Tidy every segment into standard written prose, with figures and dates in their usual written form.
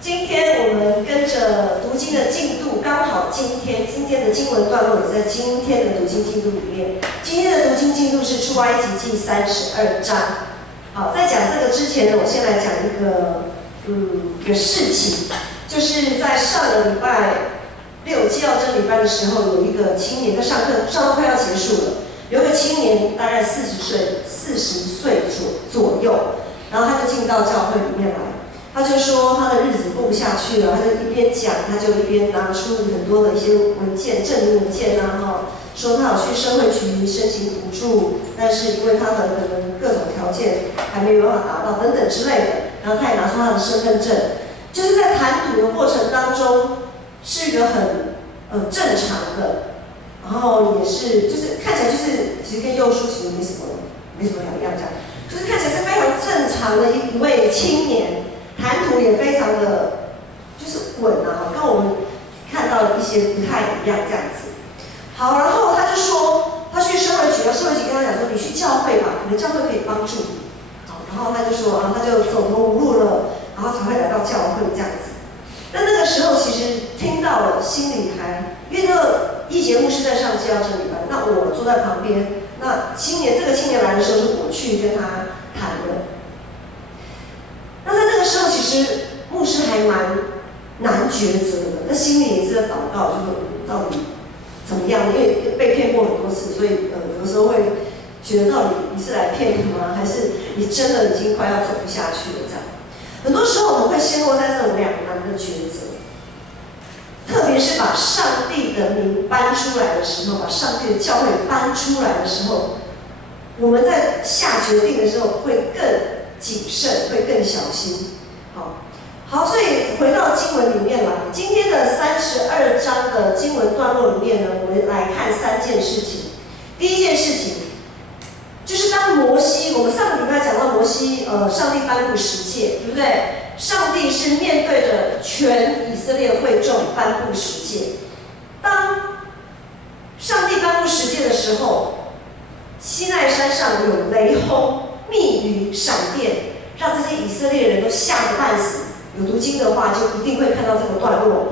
今天我们跟着读经的进度，刚好今天的经文段落也在今天的读经进度里面。今天的读经进度是出埃及记32章。好，在讲这个之前呢，我先来讲一个事情，就是在上个礼拜6基要真理班的时候，有一个青年在上课，上到快要结束了，有一个青年大概40岁左右，然后他就进到教会里面来。他就说他的日子过不下去了，他就一边讲，他就一边拿出很多的一些文件、证明文件啊，说他有去社会局申请补助，但是因为他的可能各种条件还没有办法达到等等之类的，然后他也拿出他的身份证，就是在谈吐的过程当中是一个很正常的，然后也是就是看起来就是其实跟幼书其实没什么两样，这样就是看起来是非常正常的一位青年。谈吐也非常的就是稳啊，跟我们看到的一些不太一样这样子。好，然后他就说他去社会局，社会局跟他讲说你去教会吧，你的教会可以帮助你。好，然后他就说他就走投无路了，然后才会来到教会这样子。那个时候其实听到了，心里还因为这个义节牧师在上基要真理班，那我坐在旁边，那这个青年来的时候是我去跟他谈的。那在那个时候，其实牧师还蛮难抉择的，那心里也是在祷告，就是到底怎么样？因为被骗过很多次，所以有的时候会觉得到底你是来骗的吗？还是你真的已经快要走不下去了？这样，很多时候我们会陷落在这种两难的抉择，特别是把上帝的名搬出来的时候，把上帝的教会搬出来的时候，我们在下决定的时候会更谨慎，会更小心。好，所以回到经文里面来，今天的32章的经文段落里面呢，我们来看3件事情。第一件事情就是当摩西，我们上个礼拜讲到摩西，上帝颁布十诫，对不对？上帝是面对着全以色列会众颁布十诫。当上帝颁布十诫的时候，西奈山上有雷轰、密云、闪电，让这些以色列人都吓得半死。有读经的话，就一定会看到这个段落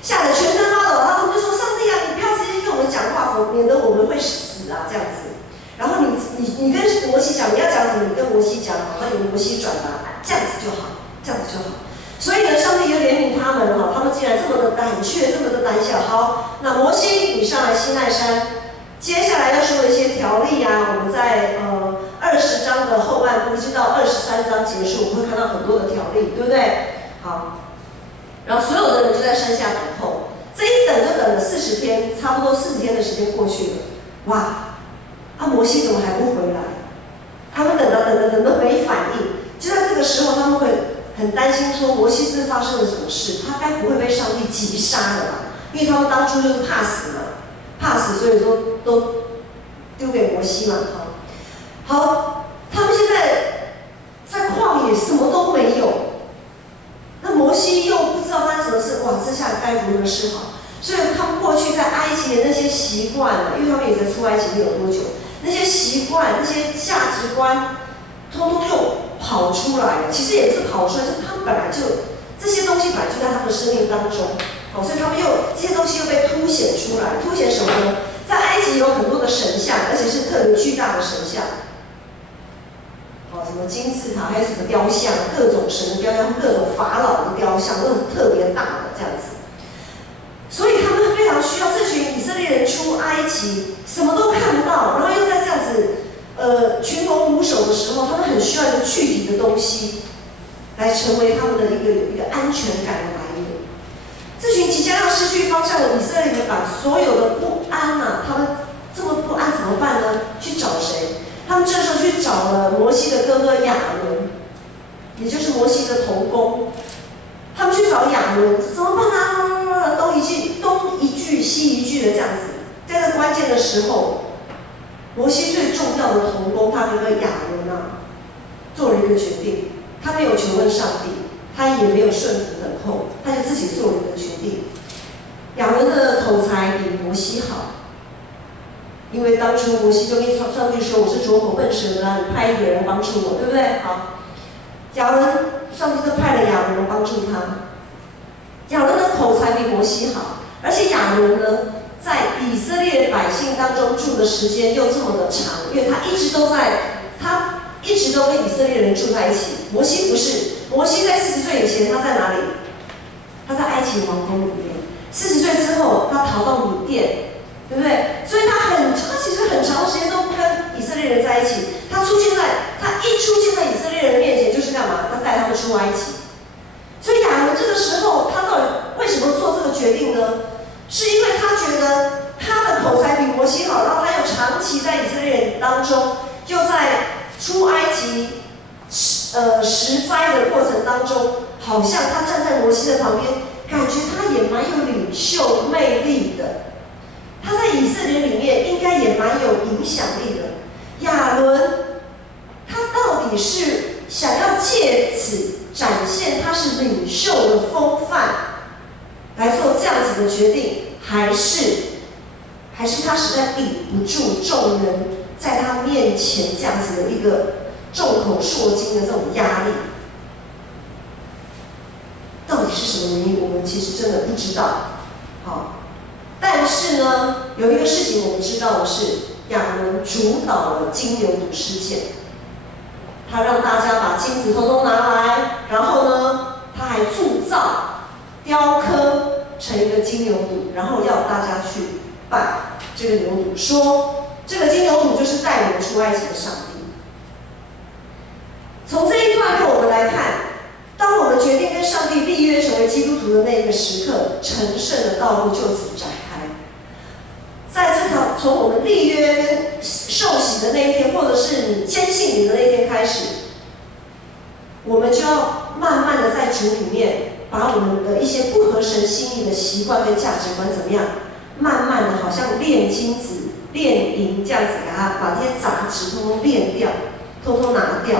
吓得全身发抖。然后他们就说：“上帝啊，你不要直接跟我们讲话，免得我们会死啊！”这样子。然后你跟摩西讲，你要讲什么，你跟摩西讲，然后由摩西转达，这样子就好，这样子就好。所以呢，上帝就怜悯他们他们既然这么的胆怯，这么的胆小，好，那摩西你上来西奈山。接下来要说的一些条例啊，我们在20章的后半部一直到23章结束，我们会看到很多的条例，对不对？好，然后所有的人就在山下等候，这一等就等了40天，差不多40天的时间过去了，哇，摩西怎么还不回来？他们等都没反应，就在这个时候，他们会很担心说，摩西是发生了什么事？他该不会被上帝击杀了吧？因为他们当初就是怕死嘛。怕死，所以说都丢给摩西嘛。好，他们现在旷野什么都没有，那摩西又不知道发生什么事，哇，这下该如何是好？所以他们过去在埃及的那些习惯因为他们也才出埃及没有多久，那些习惯、那些价值观，通通又跑出来了。其实也不是跑出来，是他们本来就这些东西本来就在他们的生命当中。所以他们这些东西又被凸显出来，凸显什么呢？在埃及有很多的神像，而且是特别巨大的神像，什么金字塔，还有什么雕像，各种神的雕像，各种法老的雕像，都是特别大的这样子。所以他们非常需要这群以色列人出埃及，什么都看不到，然后又在这样子群龙无首的时候，他们很需要一个具体的东西，来成为他们的一个安全感的来源。这群即将要失去方向的以色列人，把所有的不安他们这么不安怎么办呢？去找谁？他们这时候去找了摩西的哥哥亚伦，也就是摩西的同工。他们去找亚伦，怎么办啊？东一句西一句的这样子。在这关键的时候，摩西最重要的同工，他哥哥亚伦做了一个决定，他没有求问上帝。他也没有顺服等候，他就自己做了一个决定。亚伦的口才比摩西好，因为当初摩西就跟上帝说：“我是拙口笨舌的，你派一个人帮助我，对不对？”好，亚伦，上帝就助他。亚伦的口才比摩西好，而且亚伦呢，在以色列百姓当中住的时间又这么的长，因为他一直都跟以色列人住在一起。摩西不是，摩西在40岁以前他在哪里？他在埃及王宫里面。40岁之后，他逃到缅甸，对不对？所以他其实很长时间都跟以色列人在一起。他一出现在以色列人面前，就是干嘛？他带他们出埃及。所以亚伦这个时候，他到底为什么做这个决定呢？是因为他觉得他的口才比摩西好，然后他又长期在以色列人当中，又在出埃及10灾的过程当中，好像他站在摩西的旁边，感觉他也蛮有领袖魅力的。他在以色列里面应该也蛮有影响力的。亚伦，他到底是想要借此展现他是领袖的风范，来做这样子的决定，还是他实在抵不住众人在他面前这样子的一个众口铄金的这种压力？到底是什么原因？我们其实真的不知道。好，但是呢，有一个事情我们知道的是，亚伦主导了金牛犊事件。他让大家把金子通通拿来，然后呢，他还铸造、雕刻成一个金牛犊，然后要大家去拜这个牛犊，说这个金牛犊就是带我们出埃及的上帝。从这一段落我们来看，当我们决定跟上帝立约成为基督徒的那个时刻，成圣的道路就此展开。在这条从我们立约跟受洗的那一天，或者是你坚信你的那一天开始，我们就要慢慢的在主里面，把我们的一些不合神心意的习惯跟价值观怎么样，慢慢的好像炼金子、炼银这样子，把这些杂质通通炼掉，通通拿掉。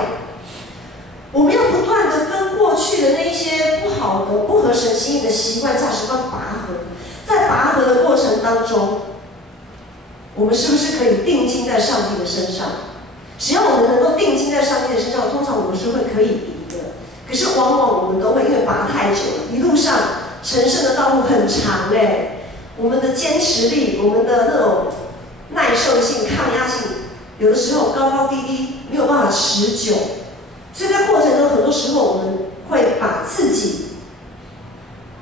我们要不断的跟过去的那一些不好的、不合神心意的习惯、价值观拔河，在拔河的过程当中，我们是不是可以定睛在上帝的身上？只要我们能够定睛在上帝的身上，通常我们是会可以赢的。可是往往我们都会因为拔太久了，一路上成圣的道路很长我们的坚持力、我们的那种耐受性、抗压性，有的时候高高低低，没有办法持久。所以在过程中，很多时候我们会把自己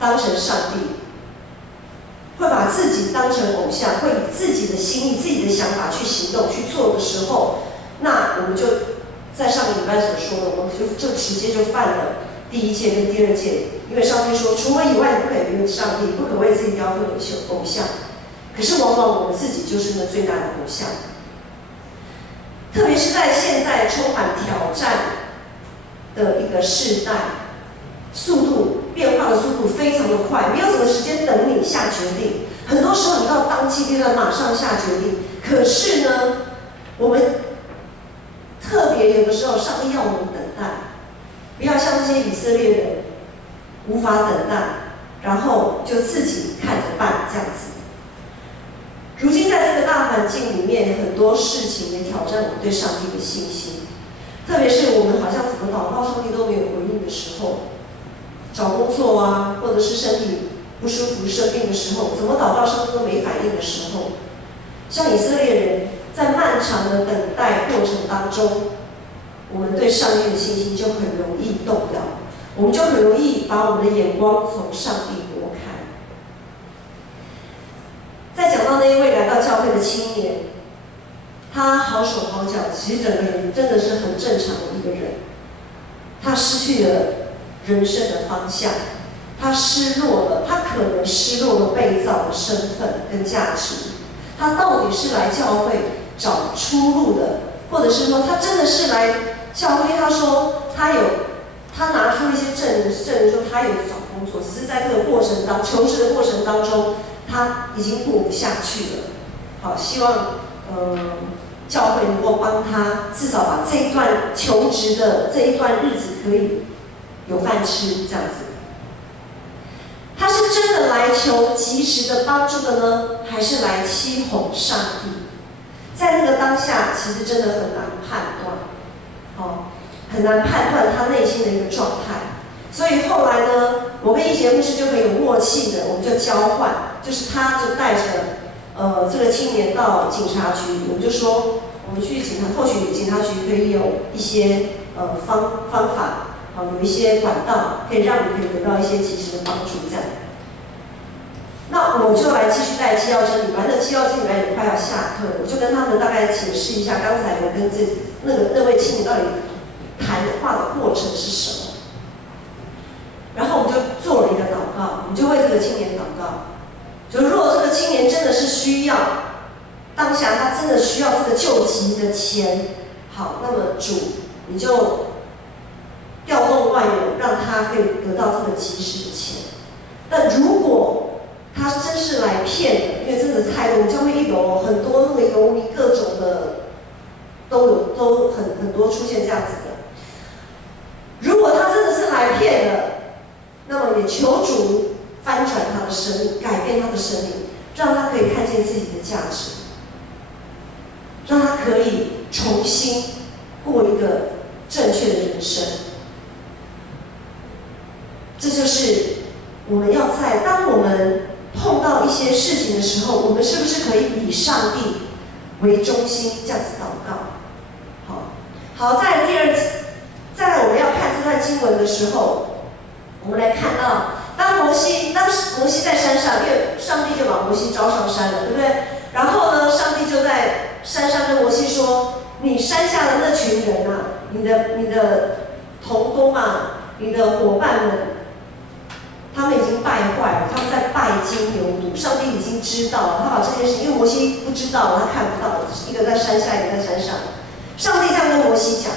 当成上帝，会把自己当成偶像，会以自己的心意、自己的想法去行动、去做的时候，那我们就在上个礼拜所说的，我们就直接就犯了第1戒跟第2戒，因为上帝说，除我以外，你不可以别有上帝，不可为自己雕刻偶像。可是往往我们自己就是那最大的偶像，特别是在现在充满挑战的一个世代，变化的速度非常的快，没有什么时间等你下决定。很多时候你到当机立断马上下决定，可是呢，我们特别有的时候，上帝要我们等待，不要像这些以色列人无法等待，然后就自己看着办这样子。如今在这个大环境里面，很多事情也挑战我们对上帝的信心。特别是我们好像怎么祷告上帝都没有回应的时候，找工作啊，或者是身体不舒服生病的时候，怎么祷告上帝都没反应的时候，像以色列人在漫长的等待过程当中，我们对上帝的信心就很容易动摇，我们就很容易把我们的眼光从上帝挪开。再讲到那一位来到教会的青年，他好手好脚，其实整个人真的是很正常的一个人。他失去了人生的方向，他可能失落了被造的身份跟价值。他到底是来教会找出路的，或者是说他真的是来教会？他说他拿出一些证明说他有找工作，只是在这个求职的过程当中，他已经过不下去了。好，希望教会能够帮他，至少把这一段求职的这一段日子可以有饭吃，这样子。他是真的来求及时的帮助的呢，还是来欺哄上帝？在那个当下，其实真的很难判断，很难判断他内心的一个状态。所以后来呢，我跟一杰牧师就很有默契的，我们就交换，就是他就带着这个青年到警察局，我们就说我们去或许警察局可以有一些方法，有一些管道可以让你可以得到一些及时的帮助这样。那我就来继续带基要真理，反正基要真理也快要下课，我就跟他们大概解释一下刚才我跟那位青年到底谈话的过程是什么。然后我们就做了一个祷告，我们就为这个青年祷告。就如果这个青年真的是需要，当下他真的需要这个救急的钱，好，那么主你就调动万有，让他可以得到这个及时的钱。但如果他真是来骗的，因为真的太多，我们教会一楼很多那个游迷各种的都很多出现这样子的。如果他真的是来骗的，那么也求主翻转他的生命，改变他的生命，让他可以看见自己的价值，让他可以重新过一个正确的人生。这就是我们要当我们碰到一些事情的时候，我们是不是可以以上帝为中心这样子祷告？好，再来我们要看这段经文的时候，我们来看到，当时摩西在山上，因为上帝就把摩西召上山了，对不对？然后呢，上帝就在山上跟摩西说：“你山下的那群人啊，你的同工啊，你的伙伴们，他们已经败坏了，他们在拜金牛犊。上帝已经知道了，他把这件事，因为摩西不知道，他看不到，一个在山下，一个在山上。上帝这样跟摩西讲，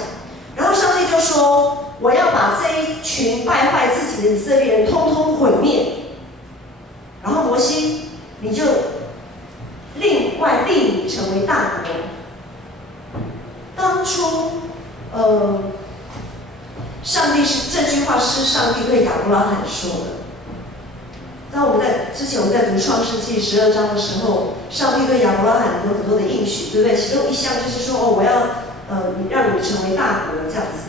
然后上帝就说：我要把这一群败坏自己的以色列人通通毁灭。然后摩西，你就另外立你成为大国。当初，上帝这句话是上帝对亚伯拉罕说的。在之前我们在读创世纪12章的时候，上帝对亚伯拉罕有很多的应许，对不对？其中一项就是说，我要让你成为大国这样子。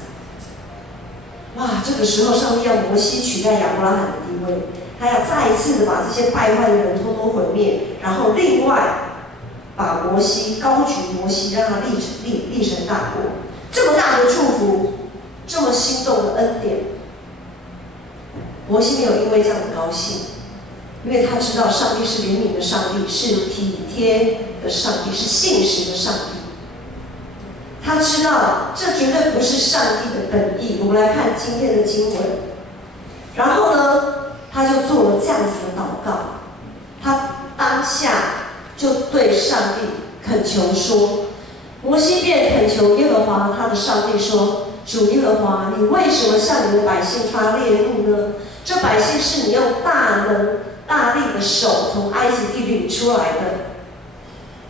哇，这个时候上帝要摩西取代亚伯拉罕的地位，他要再一次的把这些败坏的人通通毁灭，然后另外把高举摩西，让他立成大国。这么大的祝福，这么心动的恩典，摩西没有因为这样的高兴，因为他知道上帝是怜悯的上帝，是体贴的上帝，是信实的上帝。他知道这绝对不是上帝的本意。我们来看今天的经文，然后呢，他就做了这样子的祷告。他当下就对上帝恳求说：“摩西便恳求耶和华他的上帝说：主耶和华，你为什么向你的百姓发烈怒呢？这百姓是你用大能大力的手从埃及地领出来的。”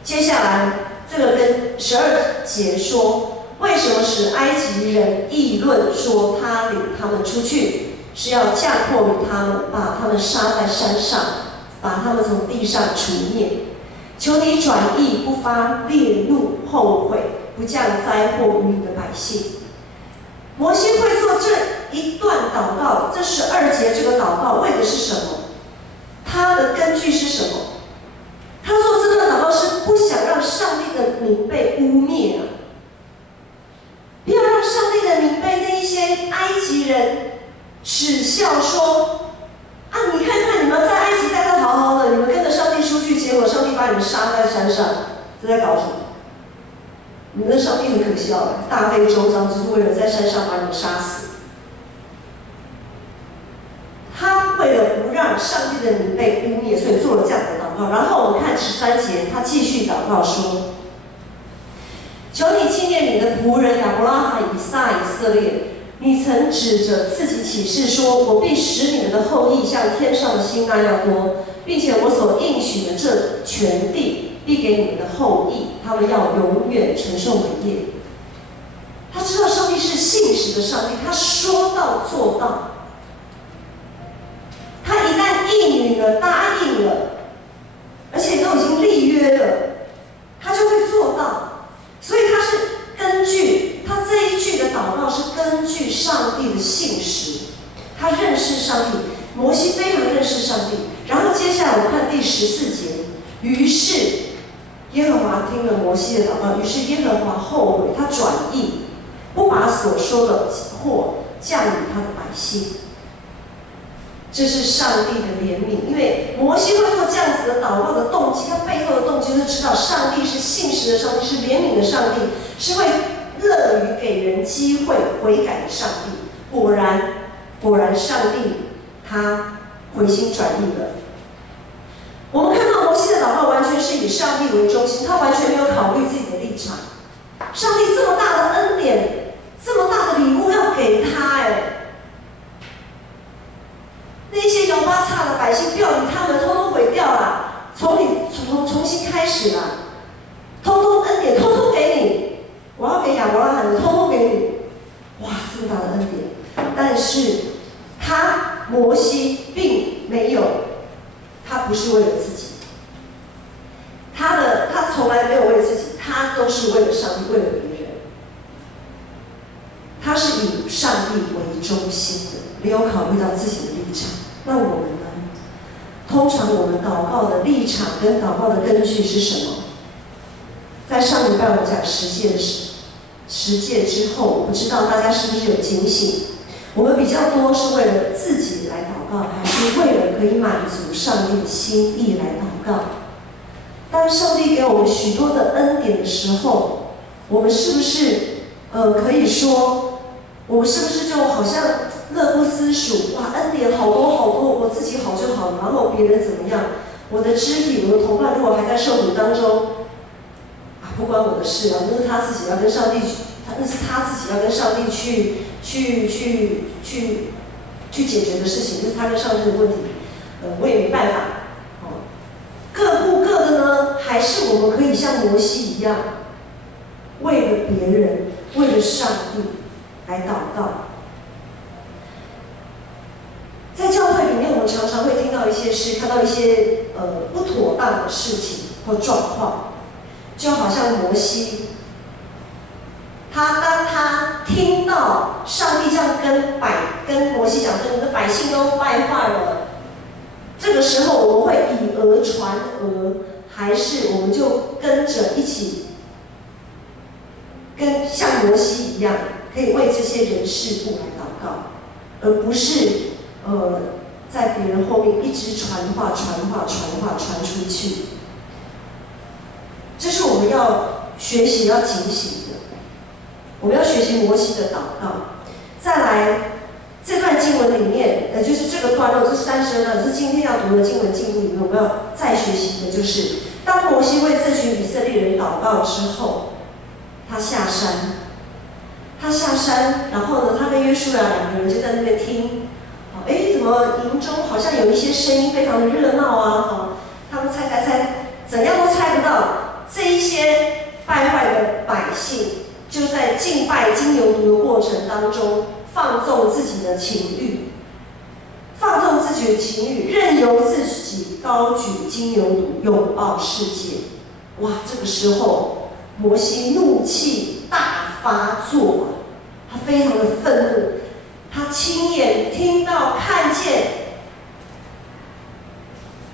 接下来这个跟12节说，为什么使埃及人议论说他领他们出去，是要降祸于他们，把他们杀在山上，把他们从地上除灭。求你转意，不发烈怒后悔，不降灾祸于你的百姓。摩西会做这一段祷告，这12节这个祷告为的是什么？他的根据是什么？他做这段祷告是不想让上帝的名被污蔑啊，不要让上帝的名被那一些埃及人耻笑说：“啊，你看看你们在埃及待得好好的，你们跟着上帝出去，结果上帝把你们杀在山上，这在搞什么？你们的上帝很可笑，大费周章，只是为了在山上把你们杀死。”他为了不让上帝的名被污蔑，所以做了这样的祷告。然后我们看13节，他继续祷告说：“求你纪念你的仆人亚伯拉罕、以撒、以色列。你曾指着自己起誓说：我必使你们的后裔像天上的星那样多，并且我所应许的这全地必给你们的后裔，他们要永远承受伟业。”他知道上帝是信实的上帝，他说到做到。他一旦应允了、答应了，而且都已经立约了，他就会做到。所以他是根据他这一句的祷告，是根据上帝的信实，他识上帝，摩西非常认识上帝。然后接下来我们看第14节，于是耶和华听了摩西的祷告，于是耶和华后悔，他转意，不把所说的祸降于他的百姓。这是上帝的怜悯，因为摩西会做这样子的祷告的动机，他背后的动机就是知道上帝是信实的上帝，是怜悯的上帝，是会乐于给人机会悔改的上帝。果然，上帝他回心转意了。我们看到摩西的祷告完全是以上帝为中心，他完全没有考虑自己的立场。上帝这么大的恩典，这么大的礼物要给他，那些摇八叉的百姓，不要理他们，通通毁掉了，重新开始了，通通恩典，通通给你，我要给亚伯拉罕的，通通给你。哇，这么大的恩典！但是摩西并没有，他不是为了自己，他从来没有为自己，他都是为了上帝，为了别人。他是以上帝为中心的，没有考虑到自己的立场。那我们呢？通常我们祷告的立场跟祷告的根据是什么？在上礼拜我们讲十诫之后，我不知道大家是不是有警醒？我们比较多是为了自己来祷告，还是为了可以满足上帝的心意来祷告？当上帝给我们许多的恩典的时候，我们是不是可以说，我们是不是就好像乐不思蜀？哇，恩典好多好多，我自己好就好了，然后别人怎么样？我的肢体，我的同伴如果还在受苦当中，不关我的事啊，那是他自己要跟上帝，那是他自己要跟上帝去解决的事情，就是他跟上帝的问题，我也没办法。各顾各的呢，还是我们可以像摩西一样，为了别人，为了上帝来祷告？在教会里面，我们常常会听到一些事，看到一些不妥当的事情或状况，就好像摩西，当他听到上帝这样跟摩西讲说：“你的百姓都败坏了。”这个时候，我们会以讹传讹，还是我们就跟着一起，跟像摩西一样，可以为这些人事物来祷告，而不是在别人后面一直传话出去。这是我们要学习、要警醒的。我们要学习摩西的祷告。再来，这段经文里面，就是这个段落，这32段是今天要读的经文进度里面，我们要再学习的就是，当摩西为这群以色列人祷告之后，他下山，然后呢，他跟约书亚两个人就在那边听，怎么营中好像有一些声音非常的热闹啊？他们猜，怎样都猜不到，这一些败坏的百姓就在敬拜金牛犊的过程当中，放纵自己的情欲，任由自己高举金牛犊，拥抱世界。哇，这个时候摩西怒气大发作，他非常的愤怒，他亲眼听到、看见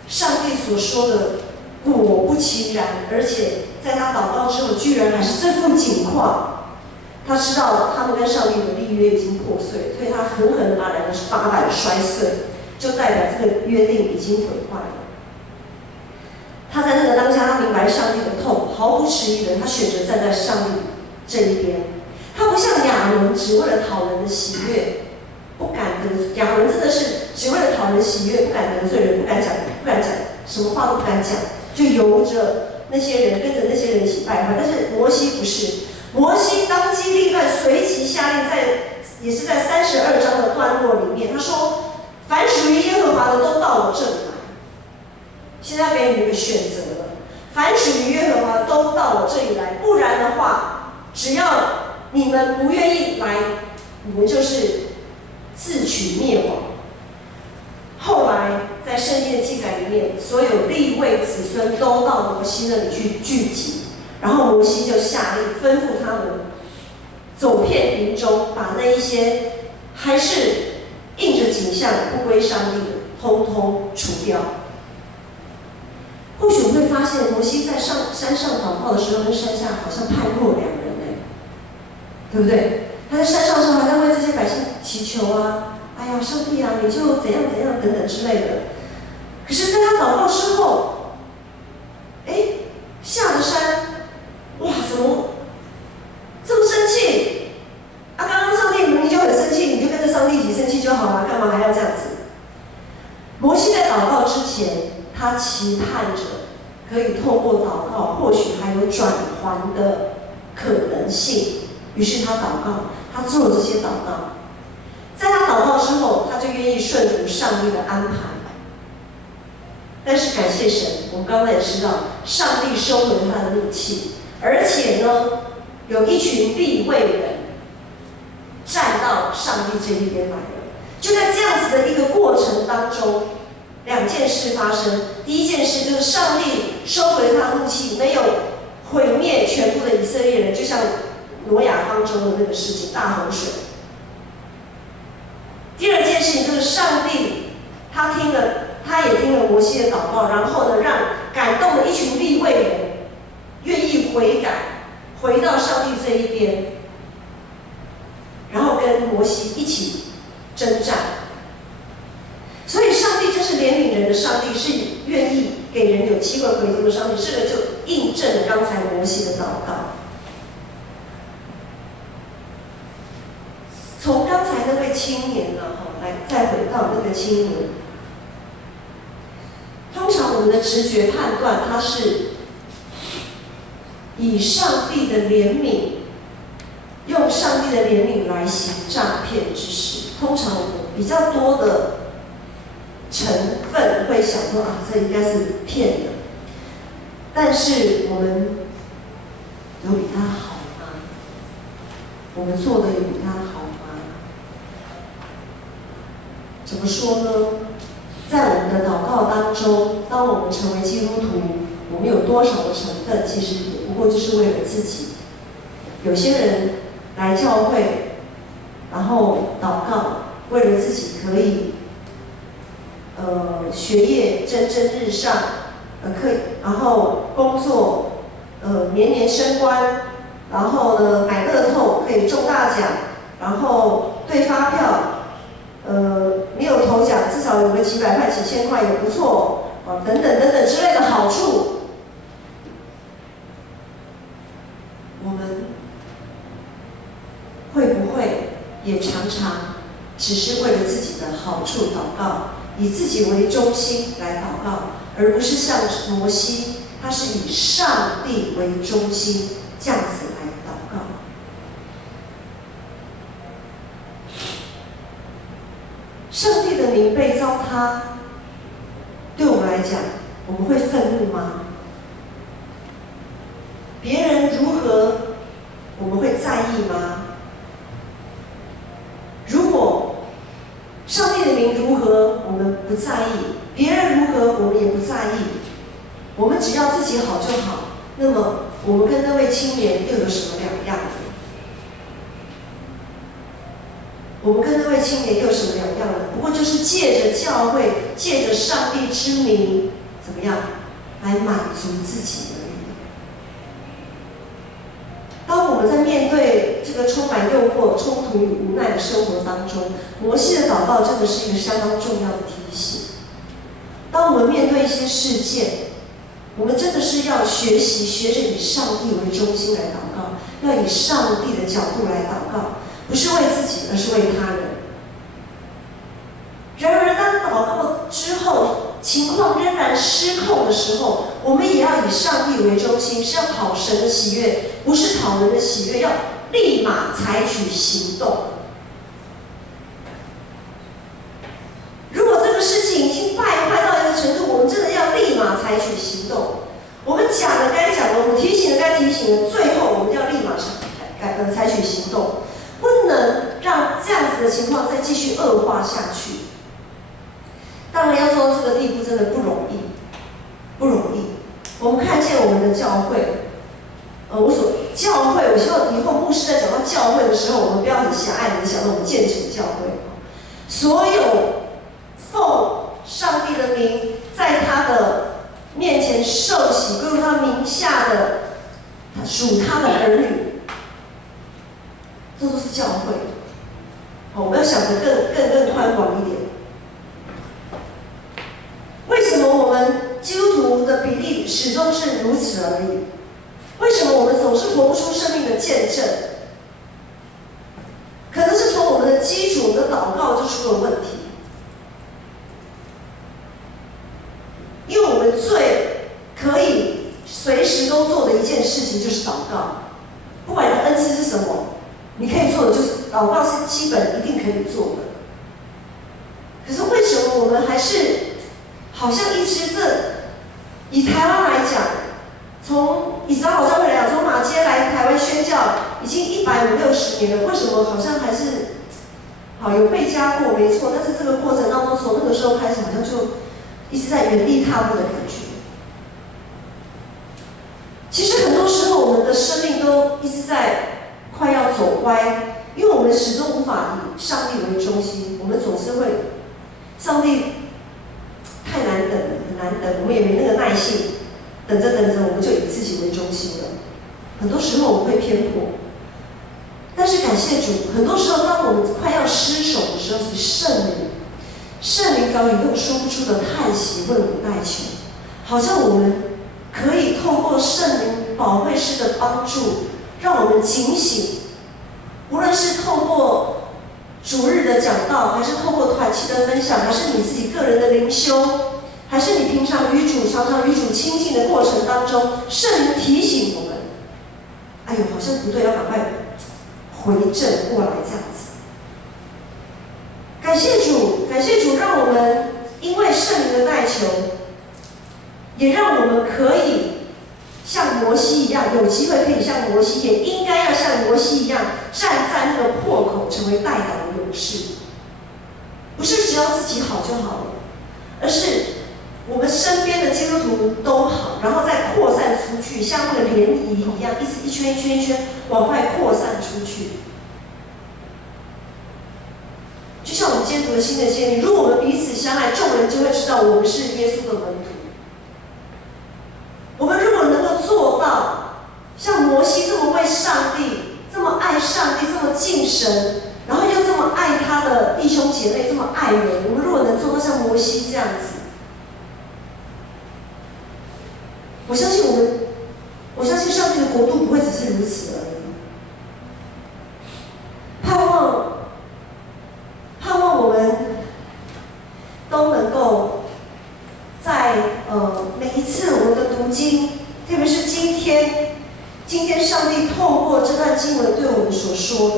上帝所说的，果不其然，而且在他祷告之后，居然还是这副景况。他知道他们跟上帝的立约已经破碎，所以他狠狠地把两个法板摔碎，就代表这个约定已经毁坏了。他在那个当下，他明白上帝的痛，毫不迟疑的，他选择站在上帝这一边。他不像亚伦，只为了讨人的喜悦，不敢得。亚伦真的是只为了讨人喜悦，不敢得罪人，不敢讲，什么话都不敢讲，就由着那些人，跟着那些人一起败坏。但是摩西不是。摩西当机立断，随即下令也是在32章的段落里面，他说：“凡属于耶和华的都到我这里来。”现在给你们一个选择了，凡属于耶和华的都到我这里来，不然的话，只要你们不愿意来，你们就是自取灭亡。后来在圣经的记载里面，所有利未子孙都到摩西那里去聚集。然后摩西就下令吩咐他们走遍营中，把那一些还是硬着颈象不归上帝的，通通除掉。或许我们会发现，摩西在山上祷告的时候，跟山下好像判若两人哎，对不对？他在山上的时候还在为这些百姓祈求啊，哎呀，上帝啊，你就怎样怎样等等之类的。可是，在他祷告之后，哎，下了山，哇，怎么这么生气？啊，刚刚上帝明明就很生气，你就跟着上帝一起生气就好了，干嘛还要这样子？摩西在祷告之前，他期盼着可以透过祷告，或许还有转圜的可能性。于是他祷告，他做了这些祷告。在他祷告之后，他就愿意顺服上帝的安排。但是感谢神，我们刚才也知道，上帝收回了他的怒气，而且呢，有一群利未人站到上帝这一边来了。就在这样子的一个过程当中，两件事发生。第一件事就是上帝收回了他的怒气，没有毁灭全部的以色列人，就像挪亚方舟的那个事情，大洪水。第二件事情就是上帝他也听了摩西的祷告，然后呢，让感动了一群利未人愿意悔改，回到上帝这一边，然后跟摩西一起征战。所以上帝就是怜悯人的上帝，是愿意给人有机会回头的上帝。这个就印证了刚才摩西的祷告。从刚才那位青年呢，来再回到那个青年。通常我们的直觉判断，他是以上帝的怜悯，用上帝的怜悯来行诈骗之事。通常我们比较多的成分会想说啊，这应该是骗的。但是我们有比他好吗？我们做的有比他好吗？怎么说呢？在我们的祷告当中，当我们成为基督徒，我们有多少的成分，其实也不过就是为了自己。有些人来教会，然后祷告，为了自己可以，学业蒸蒸日上，然后工作，年年升官，然后呢买乐透可以中大奖，然后对发票。没有头奖，至少有个几百块、几千块也不错，等等等等之类的好处。我们会不会也常常只是为了自己的好处祷告，以自己为中心来祷告，而不是像摩西，他是以上帝为中心这样子来祷告？上帝的名被糟蹋，对我们来讲，我们会愤怒吗？别人如何，我们会在意吗？如果上帝的名如何，我们不在意；别人如何，我们也不在意。我们只要自己好就好。那么，我们跟那位青年又有什么两样呢？我们跟那位青年又有什么两样呢？不过就是借着教会，借着上帝之名，怎么样来满足自己而已。当我们在面对这个充满诱惑、冲突与无奈的生活当中，摩西的祷告真的是一个相当重要的提醒。当我们面对一些事件，我们真的是要学着以上帝为中心来祷告，要以上帝的角度来祷告。不是为自己，而是为他人。然而，当祷告之后，情况仍然失控的时候，我们也要以上帝为中心，是要讨神的喜悦，不是讨人的喜悦，要立马采取行动。如果这个事情已经败坏到一个程度，我们真的要立马采取行动。我们讲的该讲的，我们提醒的该提醒的，最后我们要立马采取行动。不能让这样子的情况再继续恶化下去。当然，要做到这个地步真的不容易，不容易。我们看见我们的教会，我希望以后牧师在讲到教会的时候，我们不要很狭隘的想到我们建成教会。所有上帝的名在他的面前受洗，归入他名下的属他的儿女，这都是教会。我们要想得更宽广一点。为什么我们基督徒的比例始终是如此而已？为什么我们总是活不出生命的见证？可能是从我们的基础，我们的祷告就出了问题。因为我们最可以随时都做的一件事情就是祷告，不管你的恩赐是什么，你可以做的就是祷告，是基本一定可以做的。可是为什么我们还是好像一直以台湾来讲，以长老教会来讲，从马街来台湾宣教已经150-160年了，为什么好像还是有被加过没错，但是这个过程当中，从那个时候开始好像就一直在原地踏步的感觉。其实很多时候我们的生命都一直在快要走歪，因为我们始终无法以上帝为中心，我们总是会上帝太难等了，很难等，我们也没那个耐性，等着我们就以自己为中心了。很多时候我们会偏颇，但是感谢主，很多时候当我们快要失手的时候，是圣灵早已用说不出的叹息为我们代求，好像我们可以透过圣灵宝贵师的帮助，让我们警醒。无论是透过主日的讲道，还是透过团契的分享，还是你自己个人的灵修，还是你平常常常与主亲近的过程当中，圣灵提醒我们，哎呦，好像不对，要赶快回正过来这样子。感谢主，让我们因为圣灵的代求，也让我们可以像摩西一样，有机会可以像摩西，也应该要像摩西一样，站在那个破口，成为代祷的勇士。不是只要自己好就好了，而是我们身边的基督徒都好，然后再扩散出去，像那个涟漪一样，一直一圈一圈往外扩散出去。就像我们今天读的新的诫命，如果我们彼此相爱，众人就会知道我们是耶稣的门徒。我们如果能够做到像摩西这么为上帝，这么爱上帝，这么敬神，然后又这么爱他的弟兄姐妹，这么爱人，我们如果能做到像摩西这样子，我相信上帝的国度不会只是如此而已。盼望我们都能够在每一次我们的读经，特别是今天上帝透过这段经文对我们所说的，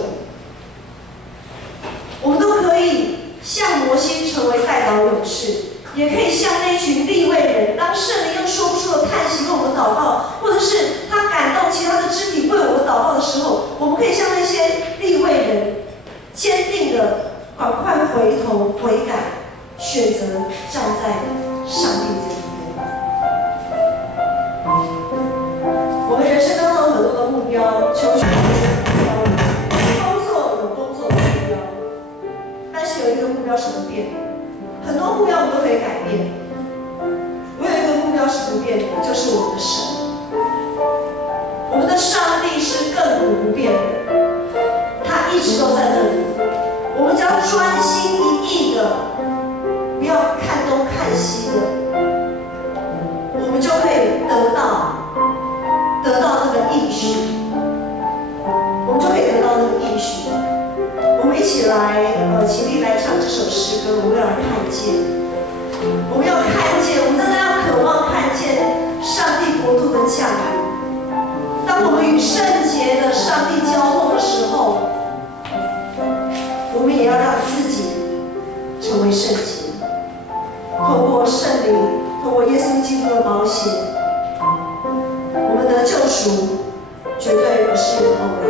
我们都可以像摩西成为代祷勇士，也可以像那群利未人，当圣灵用说不出的叹息为我们祷告，或者是他感动其他的肢体为我们祷告的时候，我们可以像那些利未人，坚定的赶快回头悔改，选择站在上帝这一边。我们人生当中有很多的目标，求学有目标，工作有工作的目标，但是有一个目标是不变的。很多目标我们都可以改变，我有一个目标是不变的，就是我们的神。我们的上帝是亘古不变的，他一直都在那里。我们只要专心一意的，不要看东看西的，我们就可以得到那个应许，我们就可以得到那个应许。我们一起来，起立来唱这首诗歌。我们要来看见，我们要看见，我们真的要渴望看见上帝国度的降临。当我们与圣洁的上帝交通的时候，我们也要让自己成为圣洁，透过圣灵，透过耶稣基督的宝血，我们的救赎绝对不是偶然的。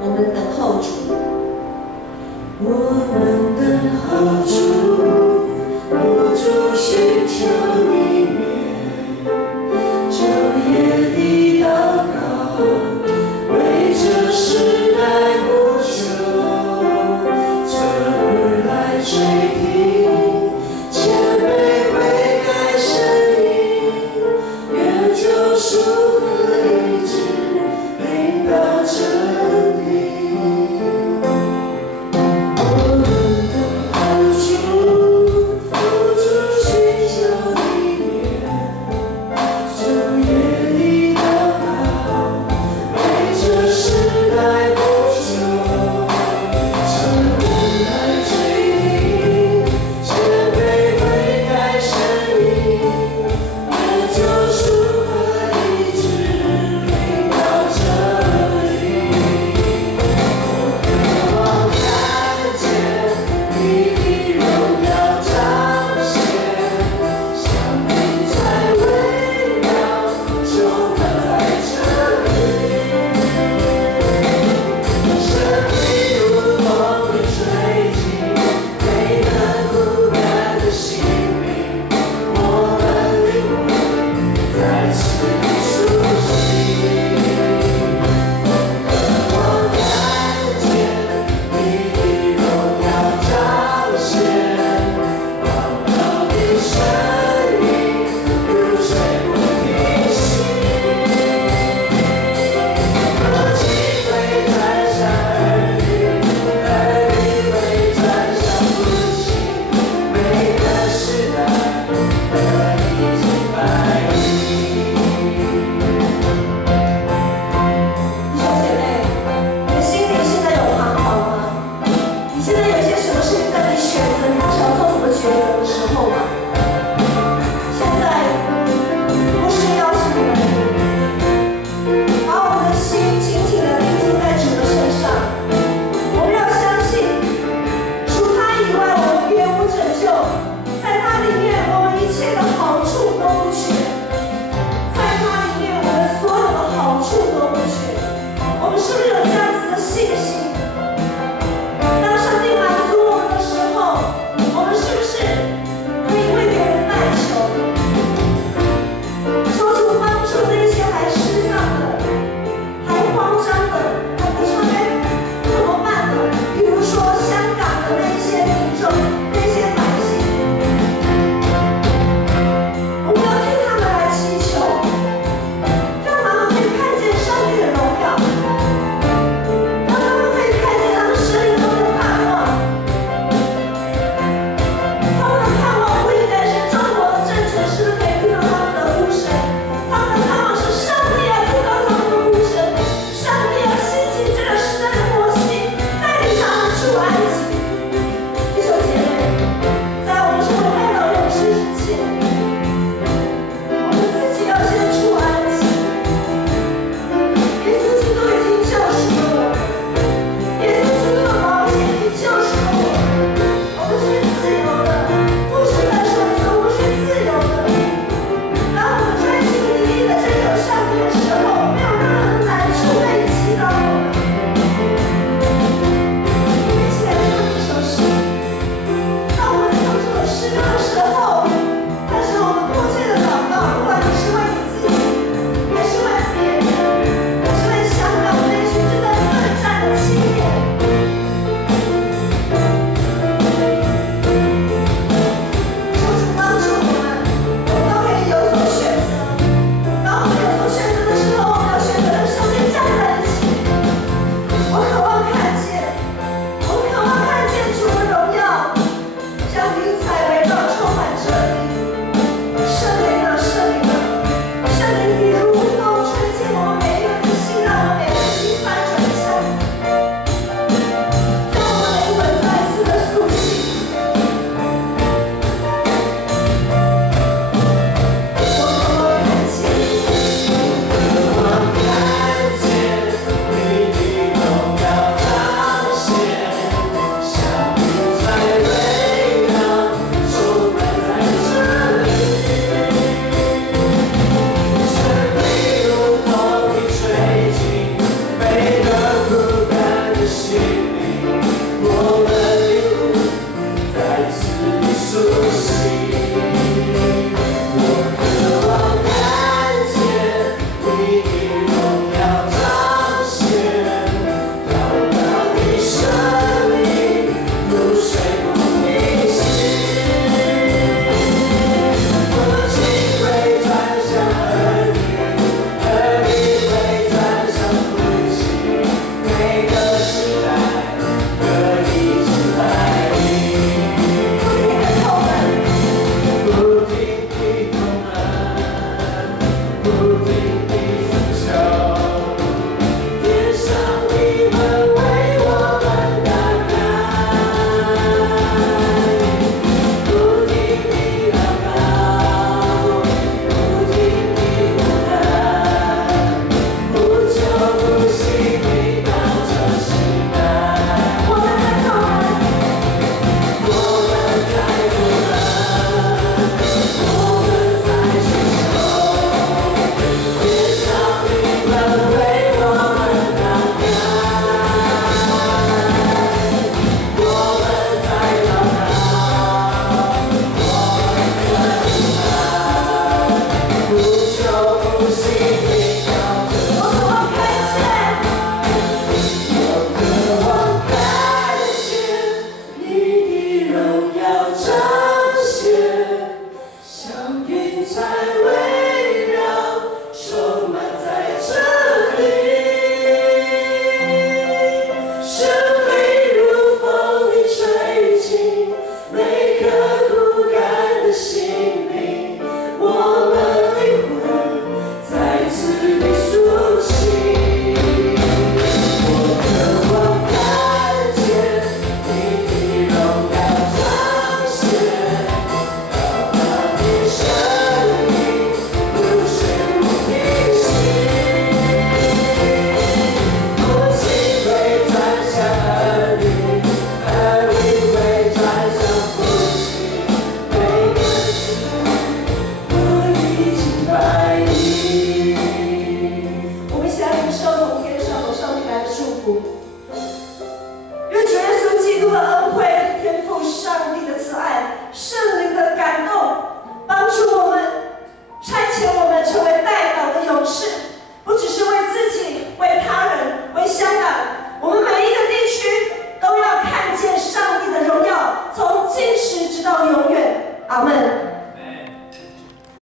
我们等候主。